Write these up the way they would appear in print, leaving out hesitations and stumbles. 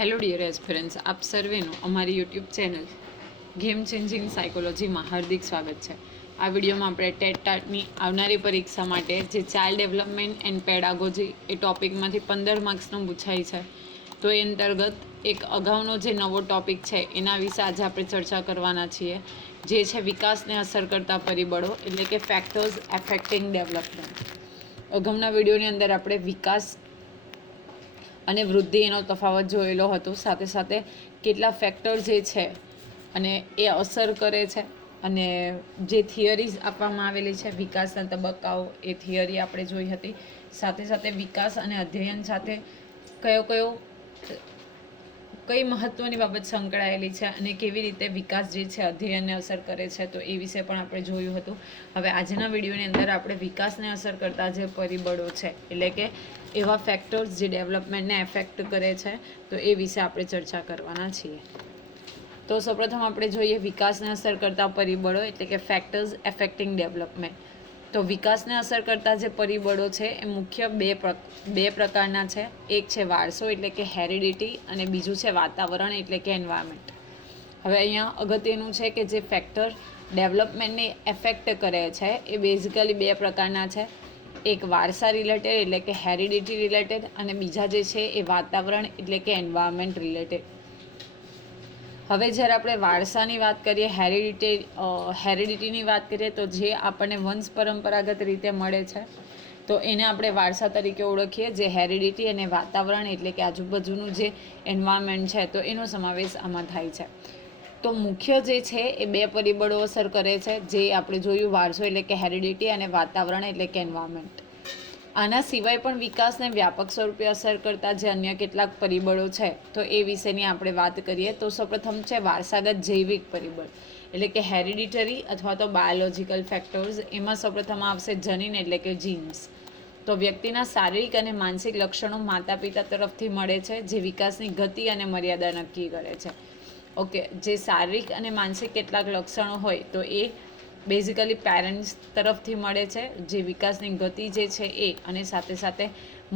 Hello dear aspirants, આપ સર્વેનું અમારી YouTube channel game changing સાયકોલોજીમાં હાર્દિક સ્વાગત છે. આ વિડીયોમાં આપણે ટેટ ટાટની આવનારી પરીક્ષા માટે જે ચાઇલ્ડ ડેવલપમેન્ટ એન્ડ પેડાગોજી એ ટોપિકમાંથી 15 માર્ક્સનું પૂછાય છે, તો એ અંતર્ગત એક અગાઉનો જે નવો ટોપિક છે એના વિશે આજે આપણે ચર્ચા કરવાના છીએ, જે છે વિકાસને અસર કરતા પરિબળો, એટલે કે ફેક્ટર્સ એફેક્ટિંગ ડેવલપમેન્ટ. અગાઉના વિડીયોની અંદર આપણે વિકાસ અને વૃદ્ધિ એનો તફાવત જોયેલો હતો, સાથે સાથે કેટલા ફેક્ટર જે છે અને એ અસર કરે છે, અને જે થિયરીઝ આપવામાં આવેલી છે વિકાસના તબક્કાઓ, એ થિયરી આપણે જોઈ હતી. સાથે સાથે વિકાસ અને અધ્યયન સાથે કઈ મહત્ત્વની બાબત સંકળાયેલી છે અને કેવી રીતે વિકાસ જે છે અધ્યયનને અસર કરે છે, તો એ વિશે પણ આપણે જોયું હતું. હવે આજના વિડીયોની અંદર આપણે વિકાસને અસર કરતા જે પરિબળો છે, એટલે કે એવા ફેક્ટર્સ જે ડેવલપમેન્ટને એફેક્ટ કરે છે, તો એ વિશે આપણે ચર્ચા કરવાના છીએ. તો સૌપ્રથમ આપણે જોઈએ વિકાસને અસર કરતા પરિબળો, એટલે કે ફેક્ટર્સ એફેક્ટિંગ ડેવલપમેન્ટ. તો વિકાસને અસર કરતા જે પરિબળો છે એ મુખ્ય બે પ્રકારના છે. એક છે વારસો, એટલે કે હેરિડિટી, અને બીજું છે વાતાવરણ, એટલે કે એન્વાયરમેન્ટ. હવે અહીંયા અગત્યનું છે કે જે ફેક્ટર ડેવલપમેન્ટને એફેક્ટ કરે છે એ બેઝિકલી બે પ્રકારના છે. એક વારસા રિલેટેડ, એટલે કે હેરિડિટી રિલેટેડ, અને બીજા જે છે એ વાતાવરણ, એટલે કે એન્વાયરમેન્ટ રિલેટેડ. હવે જ્યારે આપણે વારસાની વાત કરીએ, હેરિડિટીની વાત કરીએ, તો જે આપણને વંશ પરંપરાગત રીતે મળે છે, તો એને આપણે વારસા તરીકે ઓળખીએ. જે હેરિડિટી અને વાતાવરણ, એટલે કે આજુબાજુનું જે એન્વાયરમેન્ટ છે, તો એનો સમાવેશ આમાં થાય છે. તો મુખ્ય જે છે એ બે પરિબળો અસર કરે છે, જે આપણે જોયું, વારસો એટલે કે હેરિડિટી અને વાતાવરણ એટલે કે એન્વાયરમેન્ટ. આના સિવાય પણ વિકાસને વ્યાપક સ્વરૂપે અસર કરતા જે અન્ય કેટલાક પરિબળો છે, તો એ વિશેની આપણે વાત કરીએ. તો સૌપ્રથમ છે વારસાગત જૈવિક પરિબળ, એટલે કે હેરિડિટરી અથવા તો બાયોલોજિકલ ફેક્ટર્સ. એમાં સૌપ્રથમ આવશે જનીન, એટલે કે જીન્સ. તો વ્યક્તિના શારીરિક અને માનસિક લક્ષણો માતા પિતા તરફથી મળે છે, જે વિકાસની ગતિ અને મર્યાદા નક્કી કરે છે. ઓકે, જે શારીરિક અને માનસિક કેટલાક લક્ષણો હોય, તો એ બેઝિકલી પેરેન્ટ્સ તરફથી મળે છે, જે વિકાસની ગતિ જે છે એ, અને સાથે સાથે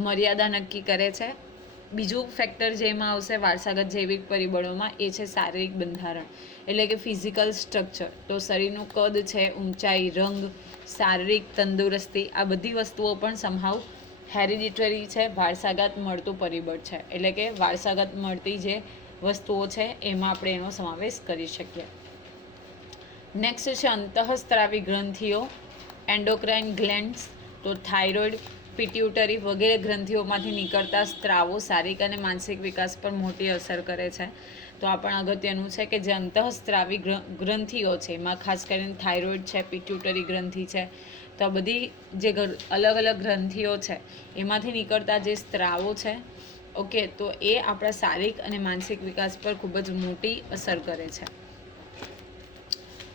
મર્યાદા નક્કી કરે છે. બીજું ફેક્ટર જેમાં આવશે વારસાગત જૈવિક પરિબળોમાં, એ છે શારીરિક બંધારણ, એટલે કે ફિઝિકલ સ્ટ્રક્ચર. તો શરીરનું કદ છે, ઊંચાઈ, રંગ, શારીરિક તંદુરસ્તી, આ બધી વસ્તુઓ પણ સમહાવ હેરિડિટરી છે, વારસાગત મળતું પરિબળ છે. એટલે કે વારસાગત મળતી જે વસ્તુઓ છે એમાં આપણે એનો સમાવેશ કરી શકીએ. નેક્સ્ટ છે અંતઃસ્ત્રાવી ગ્રંથિઓ, એન્ડોક્રાઇન ગ્લેન્ડ્સ. તો થાઇરોઇડ, પિટ્યુટરી વગેરે ગ્રંથિઓમાંથી નીકળતા સ્ત્રાવો શારીરિક અને માનસિક વિકાસ પર મોટી અસર કરે છે. તો આ પણ અગત્યનું છે કે જે અંતઃસ્ત્રાવી ગ્રંથિઓ છે, એમાં ખાસ કરીને થાઇરોઇડ છે, પિટ્યુટરી ગ્રંથિ છે, તો આ બધી જે અલગ અલગ ગ્રંથિઓ છે એમાંથી નીકળતા જે સ્ત્રાવો છે, ઓકે, તો એ આપણા શારીરિક અને માનસિક વિકાસ પર ખૂબ જ મોટી અસર કરે છે.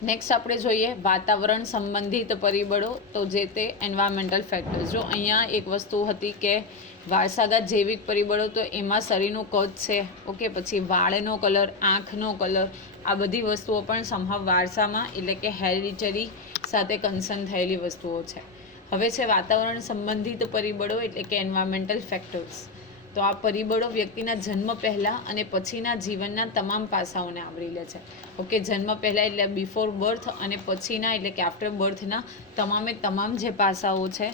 નેક્સ્ટ આપણે જોઈએ વાતાવરણ સંબંધિત પરિબળો, તો જે તે એન્વાયરમેન્ટલ ફેક્ટર્સ. જો અહીંયા એક વસ્તુ હતી કે વારસાગત જૈવિક પરિબળો, તો એમાં શરીરનું કદ છે, ઓકે, પછી વાળનો કલર, આંખનો કલર, આ બધી વસ્તુઓ પણ સંભવ વારસામાં, એટલે કે હેરિડિટરી સાથે કન્સર્ન થયેલી વસ્તુઓ છે. હવે છે વાતાવરણ સંબંધિત પરિબળો, એટલે કે એન્વાયરમેન્ટલ ફેક્ટર્સ. તો આ પરિબળો વ્યક્તિના જન્મ પહેલાં અને પછીના જીવનના તમામ પાસાઓને આવરી લે છે. ઓકે, જન્મ પહેલાં એટલે બિફોર બર્થ, અને પછીના એટલે કે આફ્ટર બર્થના તમામ જે પાસાઓ છે,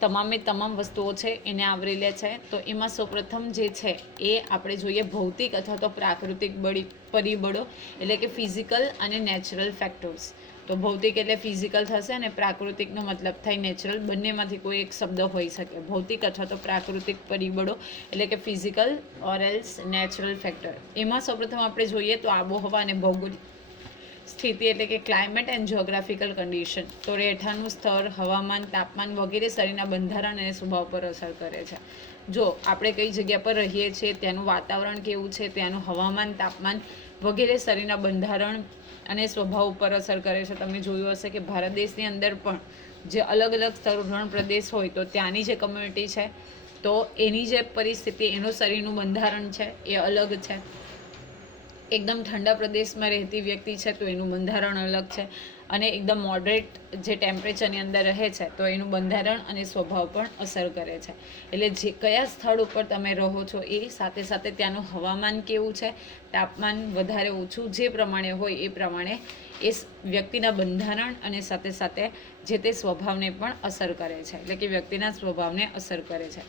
તમામ વસ્તુઓ છે એને આવરી લે છે. તો એમાં સૌપ્રથમ જે છે એ આપણે જોઈએ ભૌતિક અથવા તો પ્રાકૃતિક પરિબળો, એટલે કે ફિઝિકલ અને નેચરલ ફેક્ટર્સ. તો ભૌતિક એટલે ફિઝિકલ થશે, અને પ્રાકૃતિકનો મતલબ થાય નેચરલ. બંનેમાંથી કોઈ એક શબ્દ હોઈ શકે, ભૌતિક અથવા તો પ્રાકૃતિક પરિબળો, એટલે કે physical or else natural factor. એમાં સૌપ્રથમ આપણે જોઈએ તો આબોહવા અને ભૌગોલિક સ્થિતિ, એટલે કે ક્લાઇમેટ એન્ડ જિયોગ્રાફિકલ કન્ડિશન. તો રહેઠાણનું સ્તર, હવામાન, તાપમાન વગેરે શરીરના બંધારણ અને સ્વભાવ પર અસર કરે છે. જો આપણે કઈ જગ્યા પર રહીએ છીએ, ત્યાંનું વાતાવરણ કેવું છે, ત્યાંનું હવામાન, તાપમાન વગેરે શરીરના બંધારણ અને સ્વભાવ ઉપર અસર કરે છે. તમે જોયું હશે કે ભારત દેશની અંદર પણ જે અલગ અલગ રણ પ્રદેશ હોય, તો ત્યાંની જે કમ્યુનિટી છે, તો એની જે પરિસ્થિતિ, એનું શરીરનું બંધારણ છે એ અલગ છે. એકદમ ઠંડા પ્રદેશમાં રહેતી વ્યક્તિ છે તો એનું બંધારણ અલગ છે. અને એકદમ મોડરેટ જે ટેમ્પરેચરની અંદર રહે છે તો એનું બંધારણ અને સ્વભાવ પણ અસર કરે છે. એટલે જે કયા સ્થળ ઉપર તમે રહો છો એ સાથે સાથે ત્યાંનું હવામાન કેવું છે, તાપમાન વધારે ઓછું જે પ્રમાણે હોય એ પ્રમાણે એ વ્યક્તિના બંધારણ અને સાથે સાથે જે તે સ્વભાવને પણ અસર કરે છે, એટલે કે વ્યક્તિના સ્વભાવને અસર કરે છે.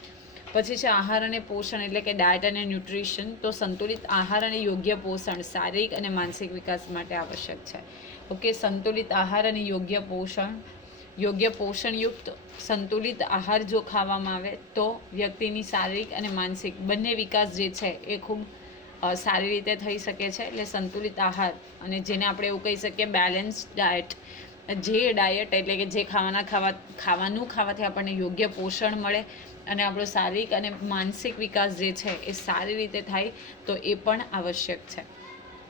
પછી છે આહાર અને પોષણ, એટલે કે ડાયટ અને ન્યુટ્રિશન. તો સંતુલિત આહાર અને યોગ્ય પોષણ શારીરિક અને માનસિક વિકાસ માટે આવશ્યક છે. ઓકે, સંતુલિત આહાર અને યોગ્ય પોષણયુક્ત સંતુલિત આહાર જો ખાવામાં આવે તો વ્યક્તિની શારીરિક અને માનસિક બંને વિકાસ જે છે એ ખૂબ સારી રીતે થઈ શકે છે. એટલે સંતુલિત આહાર, અને જેને આપણે એવું કહી શકીએ બેલેન્સ ડાયટ, જે ડાયટ એટલે કે જે ખાવાનું ખાવાથી આપણને યોગ્ય પોષણ મળે અને આપણો શારીરિક અને માનસિક વિકાસ જે છે એ સારી રીતે થાય તો એ પણ આવશ્યક છે.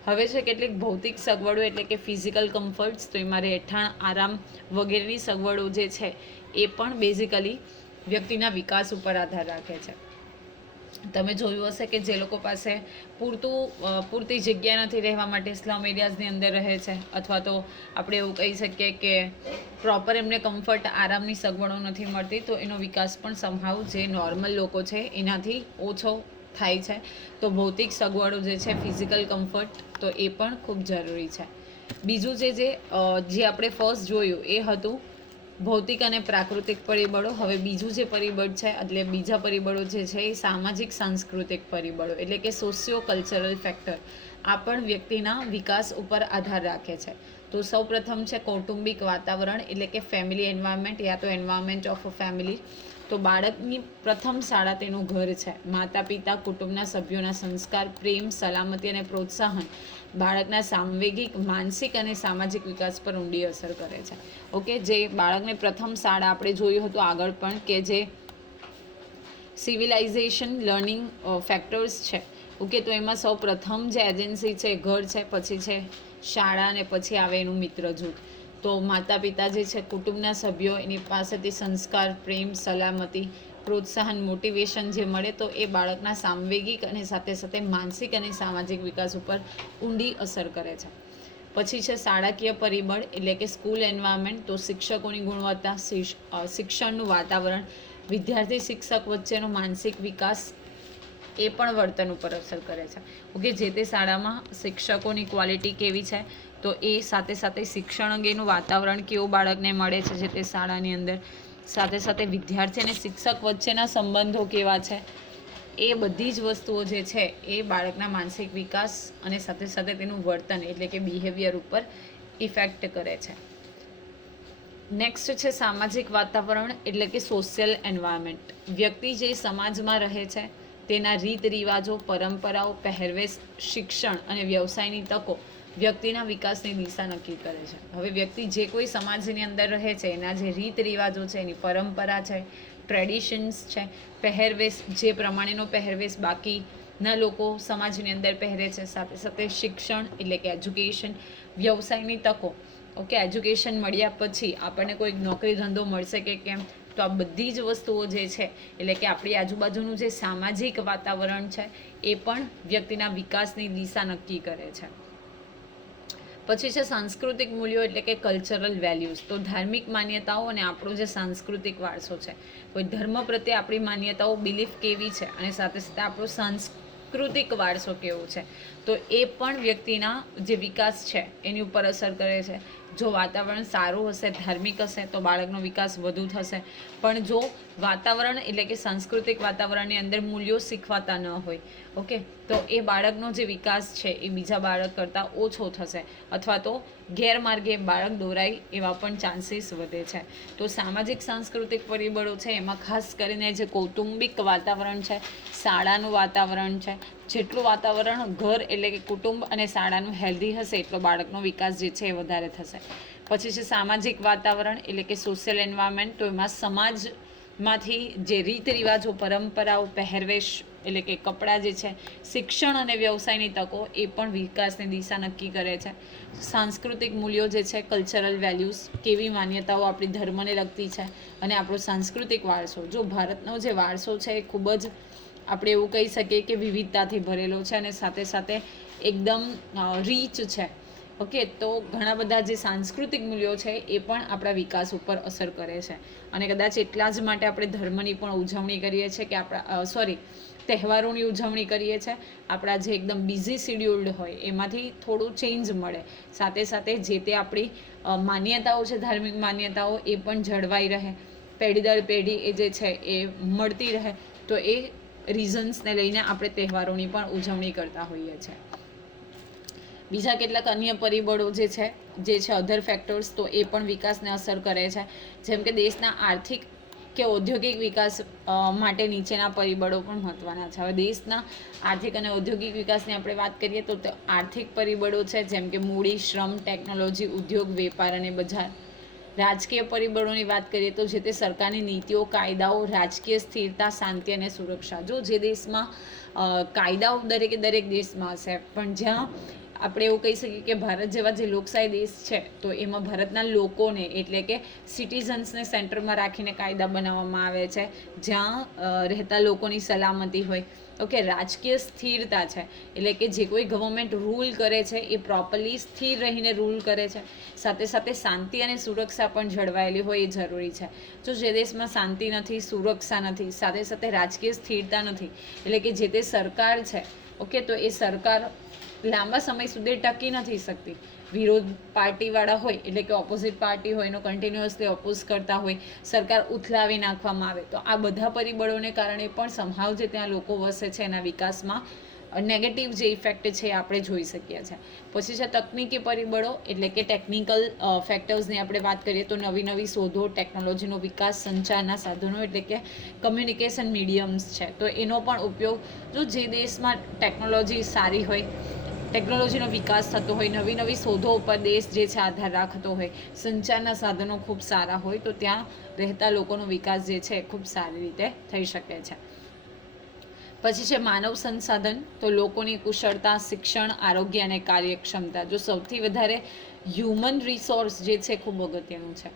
હવે છે કેટલીક ભૌતિક સગવડો, એટલે કે ફિઝિકલ કમ્ફર્ટ્સ. તો એમાં રહેઠાણ, આરામ વગેરેની સગવડો જે છે એ પણ બેઝિકલી વ્યક્તિના વિકાસ ઉપર આધાર રાખે છે. તમે જોયું હશે કે જે લોકો પાસે પૂરતી જગ્યા નથી રહેવા માટે સ્લમ એરિયાઝની અંદર રહે છે, અથવા તો આપણે એવું કહી શકીએ કે પ્રોપર એમને કમ્ફર્ટ આરામની સગવડો નથી મળતી, તો એનો વિકાસ પણ સમહાવ જે નોર્મલ લોકો છે એનાથી ઓછો થાય છે. તો ભૌતિક સગવડો જે છે, ફિઝિકલ કમ્ફર્ટ, તો એ પણ ખૂબ જરૂરી છે. બીજું જે આપણે ફર્સ્ટ જોયું એ હતું ભૌતિક અને પ્રાકૃતિક પરિબળો. હવે બીજું જે પરિબળ છે, એટલે બીજા પરિબળો જે છે એ સામાજિક સાંસ્કૃતિક પરિબળો, એટલે કે સોશિયો કલ્ચરલ ફેક્ટર. આ પણ વ્યક્તિના વિકાસ ઉપર આધાર રાખે છે. તો સૌપ્રથમ છે કૌટુંબિક વાતાવરણ, એટલે કે ફેમિલી એન્વાયરમેન્ટ યા તો એન્વાયરમેન્ટ ઓફ અ ફેમિલી. તો બાળકની પ્રથમ શાળા તેનું ઘર છે. માતા પિતા, કુટુંબના સભ્યોના સંસ્કાર, પ્રેમ, સલામતી અને પ્રોત્સાહન બાળકના સાંવેગિક, માનસિક અને સામાજિક વિકાસ પર ઊંડી અસર કરે છે. ઓકે, જે બાળકને પ્રથમ શાળા આપણે જોયું હતું આગળ પણ, કે જે સિવિલાઇઝેશન લર્નિંગ ફેક્ટર્સ છે. ઓકે, તો એમાં સૌ પ્રથમ જે એજન્સી છે ઘર છે, પછી છે શાળા, અને પછી આવે એનું મિત્ર જૂથ. તો માતા પિતા જે છે, કુટુંબના સભ્યો, એની પાસેથી સંસ્કાર, પ્રેમ, સલામતી, પ્રોત્સાહન, મોટિવેશન જે મળે તો એ બાળકના સાંવેગિક અને સાથે સાથે માનસિક અને સામાજિક વિકાસ ઉપર ઊંડી અસર કરે છે. પછી છે શાળાકીય પરિબળ, એટલે કે સ્કૂલ એન્વાયરમેન્ટ. તો શિક્ષકોની ગુણવત્તા, શિક્ષણનું વાતાવરણ, વિદ્યાર્થી શિક્ષક વચ્ચેનો માનસિક વિકાસ, એ પણ વર્તન ઉપર અસર કરે છે. ઓકે, જે તે શાળામાં શિક્ષકોની ક્વોલિટી કેવી છે, તો એ સાથે સાથે શિક્ષણ અંગેનું વાતાવરણ કેવું બાળકને મળે છે જે તે શાળાની અંદર, સાથે સાથે વિદ્યાર્થી અને શિક્ષક વચ્ચેના સંબંધો કેવા છે, એ બધી જ વસ્તુઓ જે છે એ બાળકના માનસિક વિકાસ અને સાથે સાથે તેનું વર્તન, એટલે કે બિહેવિયર ઉપર ઇફેક્ટ કરે છે. નેક્સ્ટ છે સામાજિક વાતાવરણ, એટલે કે સોશિયલ એન્વાયરમેન્ટ. વ્યક્તિ જે સમાજમાં રહે છે તેના રીત રિવાજો, પરંપરાઓ, પહેરવેશ, શિક્ષણ અને વ્યવસાયની તકો વ્યક્તિના વિકાસની દિશા નક્કી કરે છે. હવે વ્યક્તિ જે કોઈ સમાજની અંદર રહે છે એના જે રીત રિવાજો છે, એની પરંપરા છે, ટ્રેડિશન્સ છે, પહેરવેશ, જે પ્રમાણેનો પહેરવેશ બાકીના લોકો સમાજની અંદર પહેરે છે, સાથે સાથે શિક્ષણ એટલે કે એજ્યુકેશન, વ્યવસાયની તકો. ઓકે, એજ્યુકેશન મળ્યા પછી આપણને કોઈ નોકરી ધંધો મળશે કે કેમ, તો આ બધી જ વસ્તુઓ જે છે, એટલે કે આપણી આજુબાજુનું જે સામાજિક વાતાવરણ છે એ પણ વ્યક્તિના વિકાસની દિશા નક્કી કરે છે. પછી છે સાંસ્કૃતિક મૂલ્યો, એટલે કે કલ્ચરલ વેલ્યુઝ. તો ધાર્મિક માન્યતાઓ અને આપણો જે સાંસ્કૃતિક વારસો છે, કોઈ ધર્મ પ્રત્યે આપણી માન્યતાઓ, બિલીફ કેવી છે, અને સાથે સાથે આપણો સાંસ્કૃતિક વારસો કેવો છે, તો એ પણ વ્યક્તિના જે વિકાસ છે એની ઉપર અસર કરે છે. જો વાતાવરણ સારું હશે, ધાર્મિક હશે, તો બાળકનો વિકાસ વધુ થશે. પણ જો વાતાવરણ એટલે કે સાંસ્કૃતિક વાતાવરણની અંદર મૂલ્યો શીખવાતા ન હોય, ઓકે, તો એ બાળકનો જે વિકાસ છે એ બીજા બાળક કરતાં ઓછો થશે, અથવા તો ગેરમાર્ગે બાળક દોરાય એવા પણ ચાન્સીસ વધે છે. તો સામાજિક સાંસ્કૃતિક પરિબળો છે એમાં ખાસ કરીને જે કૌટુંબિક વાતાવરણ છે, શાળાનું વાતાવરણ છે, જેટલું વાતાવરણ ઘર એટલે કે કુટુંબ અને શાળાનું હેલ્ધી હશે એટલો બાળકનો વિકાસ જે છે એ વધારે થશે. પછી છે સામાજિક વાતાવરણ, એટલે કે સોશિયલ એન્વાયરમેન્ટ. તો એમાં સમાજમાંથી જે રીત રિવાજો, પરંપરાઓ, પહેરવેશ એટલે કે કપડાં જે છે, શિક્ષણ અને વ્યવસાયની તકો, એ પણ વિકાસની દિશા નક્કી કરે છે. સાંસ્કૃતિક મૂલ્યો જે છે, કલ્ચરલ વેલ્યુઝ, કેવી માન્યતાઓ આપણી ધર્મને લગતી છે, અને આપણો સાંસ્કૃતિક વારસો. જો ભારતનો જે વારસો છે એ ખૂબ જ આપણે એવું કહી શકીએ કે વિવિધતાથી ભરેલો છે અને સાથે સાથે એકદમ રીચ છે, ઓકે, તો ઘણા બધા જે સાંસ્કૃતિક મૂલ્યો છે એ પણ આપણા વિકાસ ઉપર અસર કરે છે. અને કદાચ એટલા જ માટે આપણે ધર્મની પણ ઉજવણી કરીએ છીએ કે આપણા તહેવારોની ઉજવણી કરીએ છીએ. આપણા જે એકદમ બિઝી શિડ્યુલ્ડ હોય એમાંથી થોડું ચેન્જ મળે, સાથે સાથે જે તે આપણી માન્યતાઓ છે, ધાર્મિક માન્યતાઓ એ પણ જળવાઈ રહે, પેઢી દર પેઢી એ જે છે એ મળતી રહે. તો એ રીઝન્સને લઈને આપણે તહેવારોની પણ ઉજવણી કરતા હોઈએ છીએ. બીજા કેટલાક અન્ય પરિબળો જે છે અધર ફેક્ટર્સ, તો એ પણ વિકાસને અસર કરે છે. જેમ કે દેશના આર્થિક કે ઔદ્યોગિક વિકાસ માટે નીચેના પરિબળો પણ મહત્વના છે. હવે દેશના આર્થિક અને ઔદ્યોગિક વિકાસની આપણે વાત કરીએ તો આર્થિક પરિબળો છે જેમ કે મૂડી, શ્રમ, ટેકનોલોજી, ઉદ્યોગ, વેપાર અને બજાર. રાજકીય પરિબળોની વાત કરીએ તો જે તે સરકારની નીતિઓ, કાયદાઓ, રાજકીય સ્થિરતા, શાંતિ અને સુરક્ષા. જે દેશમાં કાયદાઓ દરેકે દરેક દેશમાં હશે, પણ જ્યાં આપણે એવું કહી શકીએ કે ભારત જેવા જે લોકશાહી દેશ છે તો એમાં ભારતના લોકોને એટલે કે સિટીઝન્સને સેન્ટરમાં રાખીને કાયદા બનાવવામાં આવે છે, જ્યાં રહેતા લોકોની સલામતી હોય. ઓકે, રાજકીય સ્થિરતા છે એટલે કે જે કોઈ ગવર્મેન્ટ રૂલ કરે છે એ પ્રોપરલી સ્થિર રહીને રૂલ કરે છે. સાથે સાથે શાંતિ અને સુરક્ષા પણ જળવાયેલી હોય એ જરૂરી છે. જો જે દેશમાં શાંતિ નથી, સુરક્ષા નથી, સાથે સાથે રાજકીય સ્થિરતા નથી, એટલે કે જે તે સરકાર છે, ઓકે, તો એ સરકાર લાંબા સમય સુધી ટકી નથી શકતી. વિરોધ પાર્ટીવાળા હોય એટલે કે ઓપોઝિટ પાર્ટી હોય એનો કન્ટિન્યુઅસલી ઓપોઝ કરતા હોય, સરકાર ઉથલાવી નાખવામાં આવે, તો આ બધા પરિબળોને કારણે પણ સંભાવ જે ત્યાં લોકો વસે છે એના વિકાસમાં નેગેટિવ જે ઇફેક્ટ છે એ આપણે જોઈ શકીએ છીએ. પછી છે તકનીકી પરિબળો એટલે કે ટેકનિકલ ફેક્ટર્સની આપણે વાત કરીએ તો નવી નવી શોધો, ટેકનોલોજીનો વિકાસ, સંચારના સાધનો એટલે કે કમ્યુનિકેશન મીડિયમ્સ છે, તો એનો પણ ઉપયોગ જો જે દેશમાં ટેકનોલોજી સારી હોય, ટેકનોલોજીનો વિકાસ થતો હોય, નવી નવી શોધો ઉપર દેશ જે છે આધાર રાખતો હોય, સંચારના સાધનો ખૂબ સારા હોય, તો ત્યાં રહેતા લોકોનો વિકાસ જે છે ખૂબ સારી રીતે થઈ શકે છે. પછી છે માનવ સંસાધન, તો લોકોની કુશળતા, શિક્ષણ, આરોગ્ય અને કાર્યક્ષમતા. જો સૌથી વધારે હ્યુમન રિસોર્સ જે છે ખૂબ અગત્યનું છે.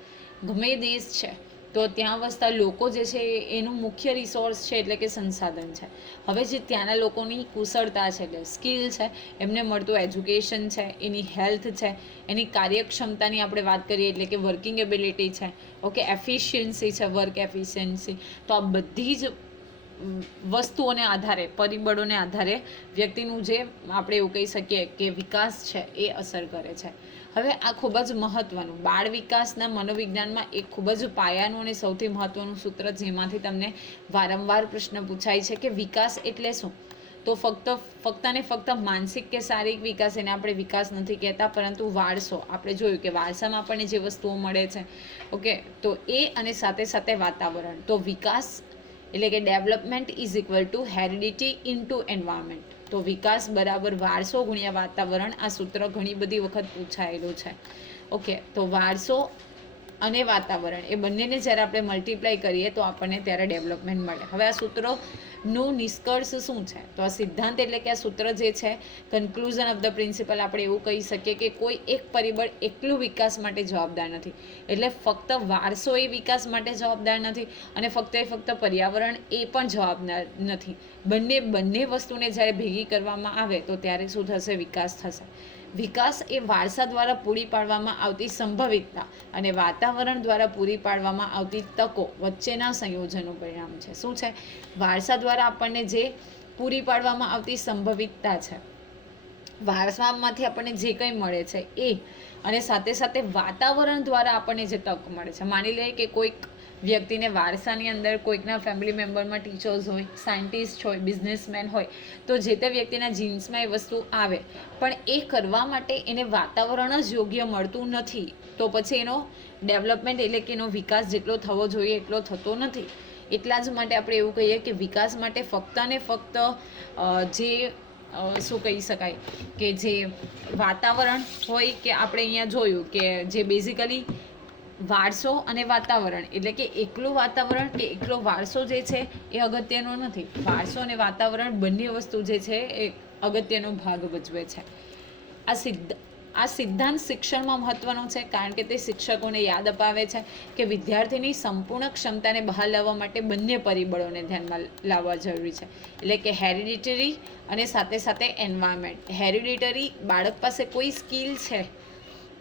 ગમે દેશ છે તો ત્યાં વસતા લોકો જે છે એનું મુખ્ય રિસોર્સ છે એટલે કે સંસાધન છે. હવે જે ત્યાંના લોકોની કુશળતા છે એટલે સ્કિલ છે, એમને મળતું એજ્યુકેશન છે, એની હેલ્થ છે, એની કાર્યક્ષમતાની આપણે વાત કરીએ એટલે કે વર્કિંગ એબિલિટી છે, ઓકે, એફિશિયન્સી છે, વર્ક એફિશિયન્સી. તો આ બધી જ વસ્તુઓને આધારે, પરિબળોને આધારે વ્યક્તિનું જે આપણે એવું કહી શકીએ કે વિકાસ છે એ અસર કરે છે. હવે આ ખૂબ જ મહત્વનું બાળ વિકાસના મનોવિજ્ઞાનમાં એક ખૂબ જ પાયાનું અને સૌથી મહત્વનું સૂત્ર જેમાંથી તમને વારંવાર પ્રશ્ન પૂછાય છે કે વિકાસ એટલે શું. તો ફક્ત ને ફક્ત માનસિક કે શારીરિક વિકાસ એને આપણે વિકાસ નથી કહેતા, પરંતુ વારસો. આપણે જોયું કે વારસામાં આપણને જે વસ્તુઓ મળે છે, ઓકે, તો એ અને સાથે સાથે વાતાવરણ. તો વિકાસ એટલે કે development is equal to heredity into environment. તો વિકાસ બરાબર વારસો ગુણ્યા વાતાવરણ. આ સૂત્ર ઘણી બધી વખત પૂછાયેલું છે. ઓકે, તો વારસો અને વાતાવરણ એ બંનેને જ્યારે આપણે મલ્ટીપ્લાય કરીએ તો આપણને ત્યારે ડેવલપમેન્ટ મળે. હવે આ સૂત્રનું નિષ્કર્ષ શું છે? તો આ સિદ્ધાંત એટલે કે આ સૂત્ર જે છે, કન્ક્લુઝન ઓફ ધ પ્રિન્સિપલ, આપણે એવું કહી શકીએ કે કોઈ એક પરિબળ એકલું વિકાસ માટે જવાબદાર નથી. એટલે ફક્ત વારસો એ વિકાસ માટે જવાબદાર નથી અને ફક્ત પર્યાવરણ એ પણ જવાબદાર નથી. બંને વસ્તુને જ્યારે ભેગી કરવામાં આવે તો ત્યારે શું થશે? વિકાસ થશે. વિકાસ એ વારસા દ્વારા પૂરી પાડવામાં આવતી સંભવિતતા અને વાતાવરણ દ્વારા પૂરી પાડવામાં આવતી તકો વચ્ચેના સંયોજનનું પરિણામ છે. શું છે? વારસા દ્વારા આપણને જે પૂરી પાડવામાં આવતી સંભવિતતા છે, વારસામાંથી આપણને જે કંઈ મળે છે એ, અને સાથે સાથે વાતાવરણ દ્વારા આપણને જે તક મળે છે. માની લઈએ કે કોઈક વ્યક્તિને વારસાની અંદર કોઈકના ફેમિલી મેમ્બરમાં ટીચર્સ હોય, સાયન્ટિસ્ટ હોય, બિઝનેસમેન હોય, તો જે તે વ્યક્તિના જીન્સમાં એ વસ્તુ આવે, પણ એ કરવા માટે એને વાતાવરણ જ યોગ્ય મળતું નથી, તો પછી એનો ડેવલપમેન્ટ એટલે કે એનો વિકાસ જેટલો થવો જોઈએ એટલો થતો નથી. એટલા જ માટે આપણે એવું કહીએ કે વિકાસ માટે ફક્ત ને ફક્ત જે શું કહી શકાય કે જે વાતાવરણ હોય, કે આપણે અહીંયા જોયું કે જે બેઝિકલી વારસો અને વાતાવરણ એટલે કે એકલું વાતાવરણ કે એકલો વારસો જે છે એ અગત્યનો નથી. વારસો અને વાતાવરણ બંને વસ્તુ જે છે એ અગત્યનો ભાગ ભજવે છે. આ સિદ્ધાંત શિક્ષણમાં મહત્વનો છે, કારણ કે તે શિક્ષકોને યાદ અપાવે છે કે વિદ્યાર્થીની સંપૂર્ણ ક્ષમતાને બહાર લાવવા માટે બંને પરિબળોને ધ્યાનમાં લાવવા જરૂરી છે. એટલે કે હેરિડિટરી અને સાથે સાથે એન્વાયરમેન્ટ. હેરિડિટરી, બાળક પાસે કોઈ સ્કિલ છે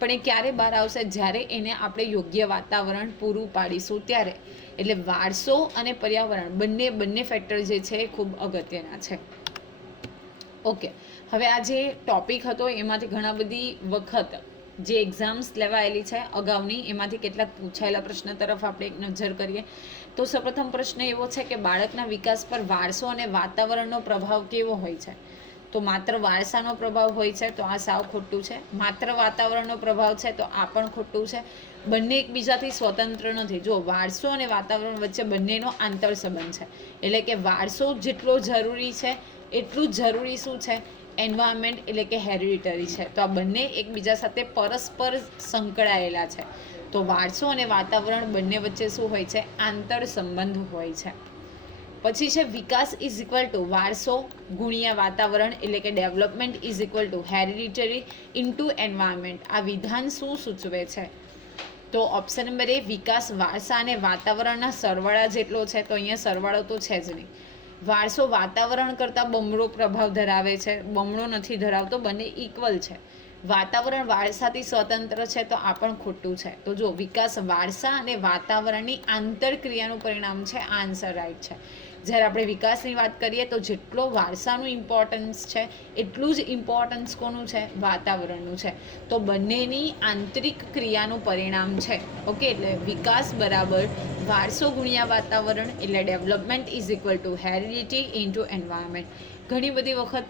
પણ એ ક્યારે બહાર આવશે? જ્યારે એને આપણે યોગ્ય વાતાવરણ પૂરું પાડીશું ત્યારે. એટલે વારસો અને પર્યાવરણ બંને ફેક્ટર જે છે એ ખૂબ અગત્યના છે. ઓકે, હવે આ જે ટોપિક હતો એમાંથી ઘણા બધી વખત જે એક્ઝામ્સ લેવાયેલી છે અગાઉની, એમાંથી કેટલાક પૂછાયેલા પ્રશ્ન તરફ આપણે એક નજર કરીએ. તો સૌપ્રથમ પ્રશ્ન એવો છે કે બાળકના વિકાસ પર વારસો અને વાતાવરણનો પ્રભાવ કેવો હોય છે? તો માત્ર વારસાનો પ્રભાવ હોય છે, તો આ સાવ ખોટું છે. માત્ર વાતાવરણનો પ્રભાવ છે, તો આ પણ ખોટું છે. બંને એકબીજાથી સ્વતંત્ર નથી. જો વારસો અને વાતાવરણ વચ્ચે બંનેનો આંતર સંબંધ છે. એટલે કે વારસો જેટલો જરૂરી છે એટલું જ જરૂરી શું છે? એન્વાયરમેન્ટ, એટલે કે હેરિડિટરી છે. તો આ બંને એકબીજા સાથે પરસ્પર સંકળાયેલા છે. તો વારસો અને વાતાવરણ બંને વચ્ચે શું હોય છે? આંતર સંબંધ હોય છે. પછી છે વિકાસ ઇઝ ઇક્વલ ટુ વારસો ગુણ્યા વાતાવરણ, એટલે કે development is equal two hereditary into environment. આ વિધાન શું સૂચવે છે? તો ઓપ્શન નંબર એ, વિકાસ વારસા અને વાતાવરણના સરવાળા જેટલો છે. તો અહીંયા સરવાળો તો છે જ નહીં. વારસો વાતાવરણ કરતાં બમણો પ્રભાવ ધરાવે છે, બમણો નથી ધરાવતો, બંને ઇક્વલ છે. વાતાવરણ વારસાથી સ્વતંત્ર છે, તો આ પણ ખોટું છે. તો જો વિકાસ વારસા અને વાતાવરણની આંતરક્રિયાનું પરિણામ છે, આ આન્સર રાઈટ છે. જ્યારે આપણે વિકાસની વાત કરીએ તો જેટલો વારસાનું ઇમ્પોર્ટન્સ છે એટલું જ ઇમ્પોર્ટન્સ કોનું છે? વાતાવરણનું છે. તો બંનેની આંતરિક ક્રિયાનું પરિણામ છે. ઓકે, એટલે વિકાસ બરાબર વારસો ગુણ્યા વાતાવરણ, એટલે development is equal to heredity into environment. ઘણી બધી વખત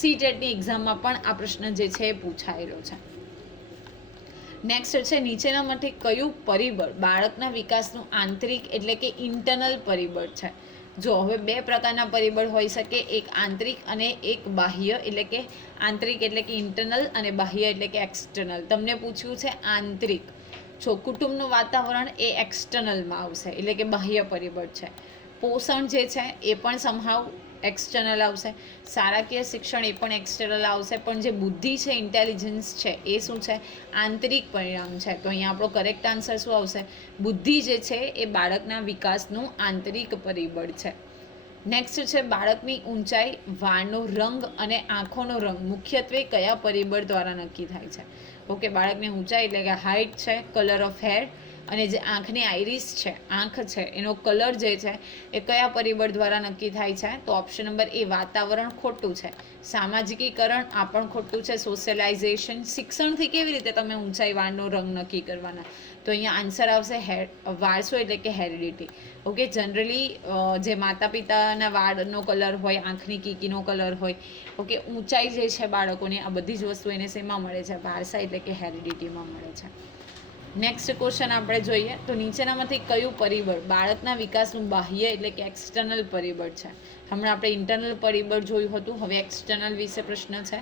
સીટેટની એક્ઝામમાં પણ આ પ્રશ્ન જે છે એ પૂછાયેલો છે. નેક્સ્ટ છે, નીચેનામાંથી કયું પરિબળ બાળકના વિકાસનું આંતરિક એટલે કે ઇન્ટરનલ પરિબળ છે? જો હવે બે પ્રકારના પરિબળ હોઈ શકે, એક આંતરિક અને એક બાહ્ય. એટલે કે આંતરિક એટલે કે ઇન્ટરનલ અને બાહ્ય એટલે કે એક્સટર્નલ. તમને પૂછ્યું છે આંતરિક. જો કુટુંબનું વાતાવરણ એ એક્સટર્નલમાં આવશે, એટલે કે બાહ્ય પરિબળ છે. પોષણ જે છે એ પણ સમહાવ એક્સટર્નલ આવશે. શાળાકીય શિક્ષણ એ પણ એક્સટર્નલ આવશે. પણ જે બુદ્ધિ છે, ઇન્ટેલિજન્સ છે, એ શું છે? આંતરિક પરિણામ છે. તો અહીંયા આપણો કરેક્ટ આન્સર શું આવશે? બુદ્ધિ જે છે એ બાળકના વિકાસનું આંતરિક પરિબળ છે. નેક્સ્ટ છે, બાળકની ઊંચાઈ, વાળનો રંગ અને આંખોનો રંગ મુખ્યત્વે કયા પરિબળ દ્વારા નક્કી થાય છે? ઓકે, બાળકની ઊંચાઈ એટલે કે હાઇટ છે, કલર ઓફ હેર, અને જે આંખની આઈરિસ છે, આંખ છે, એનો કલર જે છે એ કયા પરિબળ દ્વારા નક્કી થાય છે? તો ઓપ્શન નંબર એ, વાતાવરણ ખોટું છે. સામાજિકીકરણ, આ પણ ખોટું છે. સોશિયલાઇઝેશન, શિક્ષણથી કેવી રીતે તમે ઊંચાઈ, વાળનો રંગ નક્કી કરવાના? તો અહીંયા આન્સર આવશે વારસો એટલે કે હેરિડિટી. ઓકે, જનરલી જે માતા પિતાના વાળનો કલર હોય, આંખની કીકીનો કલર હોય, ઓકે, ઊંચાઈ જે છે બાળકોની, આ બધી જ વસ્તુ એને શેમાં મળે છે? વારસા એટલે કે હેરિડિટીમાં મળે છે. નેક્સ્ટ ક્વેશ્ચન આપણે જોઈએ તો નીચેનામાંથી કયું પરિબળ બાળકના વિકાસનું બાહ્ય એટલે કે એક્સટર્નલ પરિબળ છે? હમણાં આપણે ઇન્ટરનલ પરિબળ જોયું હતું, હવે એક્સટર્નલ વિશે પ્રશ્ન છે.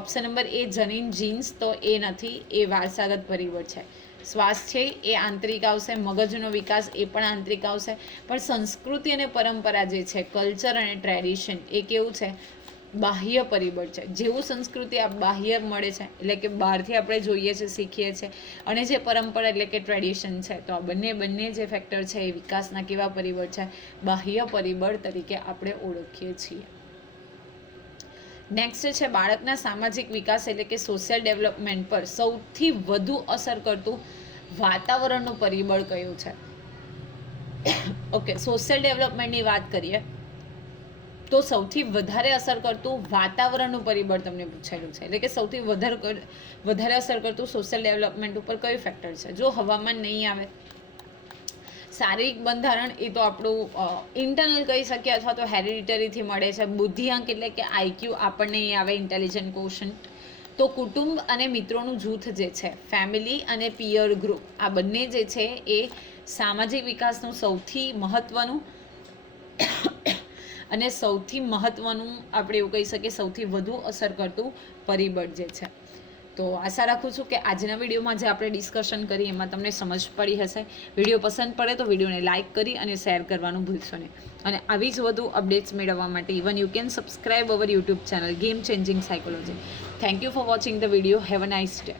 ઓપ્શન નંબર એ, જનીન જીન્સ, તો એ નથી, એ વારસાગત પરિબળ છે. સ્વાસ્થ્ય એ આંતરિક આવશે, મગજનો વિકાસ એ પણ આંતરિક આવશે. પણ સંસ્કૃતિ અને પરંપરા જે છે, કલ્ચર અને ટ્રેડિશન, એ કેવું છે? બાહ્ય પરિબળ છે. જેવું સંસ્કૃતિ આ બાહ્ય મળે છે, એટલે કે બહારથી આપણે જોઈએ છીએ, શીખીએ છીએ, અને જે પરંપરા એટલે કે ટ્રેડિશન છે, તો આ બંને જે ફેક્ટર છે એ વિકાસના કેવા પરિબળ છે? બાહ્ય પરિબળ તરીકે આપણે ઓળખીએ છીએ. નેક્સ્ટ છે, બાળકના સામાજિક વિકાસ એટલે કે સોશિયલ ડેવલપમેન્ટ પર સૌથી વધુ અસર કરતું વાતાવરણનું પરિબળ કયું છે? ઓકે, સોશિયલ ડેવલપમેન્ટની વાત કરીએ તો સૌથી વધારે અસર કરતું વાતાવરણનું પરિબળ તમને પૂછાયેલું છે. એટલે કે સૌથી વધારે અસર કરતું સોશિયલ ડેવલપમેન્ટ ઉપર કયું ફેક્ટર છે? જો હવામાન નહીં આવે, શારીરિક બંધારણ એ તો આપણું ઇન્ટરનલ કહી શકીએ અથવા તો હેરિડિટરીથી મળે છે. બુદ્ધિઆંક એટલે કે આઈક્યુ આપણને અહીં આવે, ઇન્ટેલિજન્ટ ક્વોશન્ટ. તો કુટુંબ અને મિત્રોનું જૂથ જે છે, ફેમિલી અને પિયર ગ્રુપ, આ બંને જે છે એ સામાજિક વિકાસનું સૌથી મહત્વનું અને સૌથી મહત્વનું આપણે એવું કહી શકીએ સૌથી વધુ અસર કરતું પરિબળ જે છે. તો આશા રાખું છું કે આજના વિડીયોમાં જે આપણે ડિસ્કશન કરી એમાં તમને સમજ પડી હશે. વિડીયો પસંદ પડે તો વિડીયોને લાઇક કરી અને શેર કરવાનું ભૂલશો નહીં. અને આવી જ વધુ અપડેટ્સ મેળવવા માટે even you can subscribe our YouTube channel game changing psychology. Thank you for watching the video. Have a nice day.